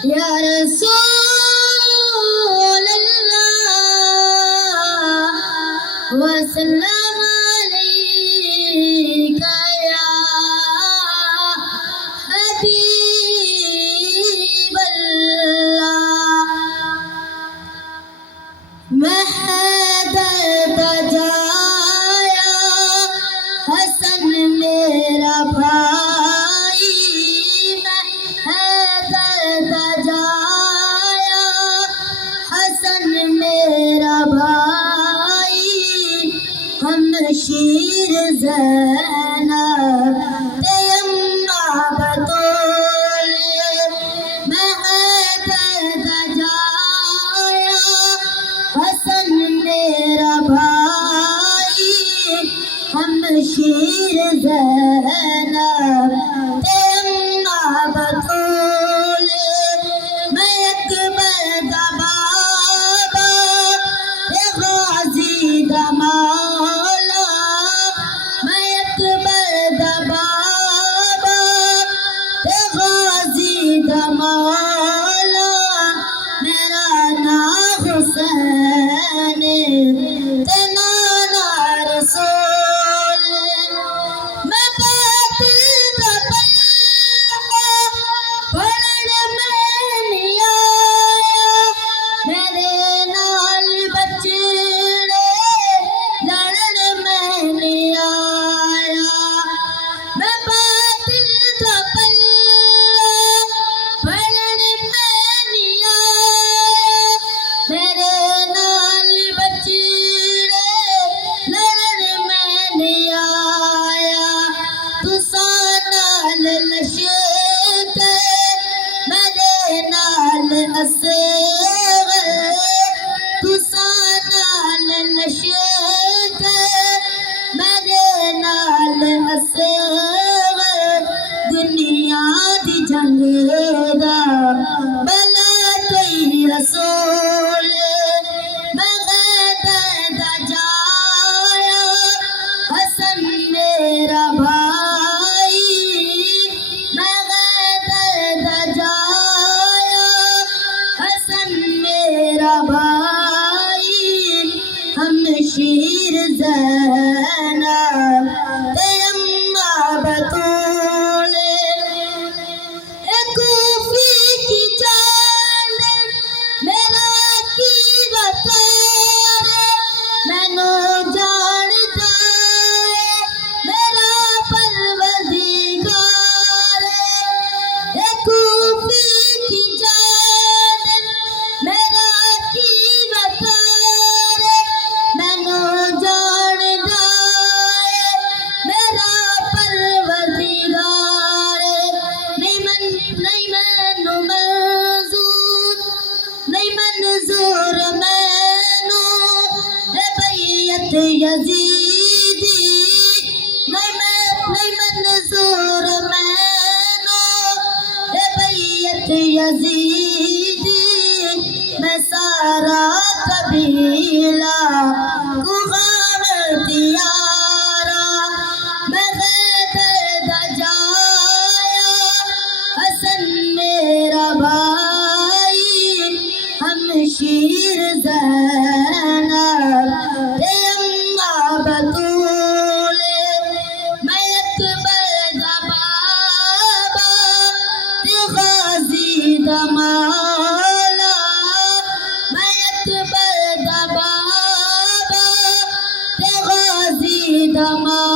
या रसूल अल्लाह वसल्लम अलैका या हबीब अल्लाह। मैं हैदर बजाया हसन मेरा भाई, मैं हैदर बजाया हसन मेरा भाई, हम शीर ज़ैनब ते अम्मा बतूल। मैं हैदर बजाया हसन मेरा भाई, हम शीर ज़ैनब ते अम्मा बतूल। मैं अकबर दा बाबा ते गाज़ी दा मौला, मैं अकबर दा बाबा ते गाज़ी दा मौला। मेरा नाम हुसैन ते नाना रसूल। मैं बातिल दा पल्ला पढ़न मैं नहीं आया, मेरे नाल बचड़े लड़न मैं नहीं आया। मैं बातिल दा पल्ला पढ़न मैं नहीं आया, मेरे नाल बचड़े लड़न मैं नहीं आया। तुसां नाल नशे मेरे नाल असर, तुसां नाल नशे मेरे नाल असर। दुनिया दी जंग दा भला कोई रसूल। मैं हैदर दा जाया हसन मेरा भाई, मैं हैदर दा जाया हसन मेरा भाई, हम शीर ज़ैनब ते अम्मा बतूल। कूफी की जान मेरा की वकार, मैनू जानता है मेरा परवरदिगार। कूफी की जान मेरा की वकार, मैनू जानता है मेरा परवरदिगार। नहीं मैनू मंजूर, नहीं मंजूर मैनू ए बैयत यजीदी, नहीं मंजूर मैनू ए बैयत यजीदी। मैं सारा कबीला गुहार दियारा, मैं हैदर दा जाया हसन मेरा भाई, हम शीर ज़ैनब ते अम्मा बतूल। मैं अकबर दा बाबा ते गाज़ी दा मौला, मैं अकबर दा बाबा ते गाज़ी दा मौला।